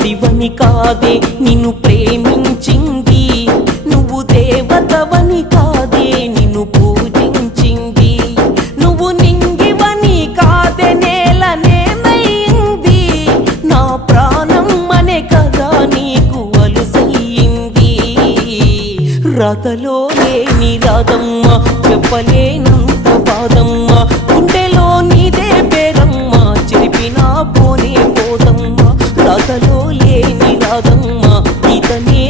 శివని కాదే నిన్ను ప్రేమించింది, నువ్వు దేవతవని కాదే నిన్ను పూజించింది, నువ్వు నింగివని కాదే నేలనేమైంది, నా ప్రాణం అనే కదా నీకు అలుసయ్యింది. రాతలో లేని రాదమ్మ, చెప్పలేనంత బాధమ్మ, గుండెలో నీదే పేరమ్మ, చెరిపినా పోనే పోదమ్మ. రాతలో లేని రాదమ్మ, ఇతనే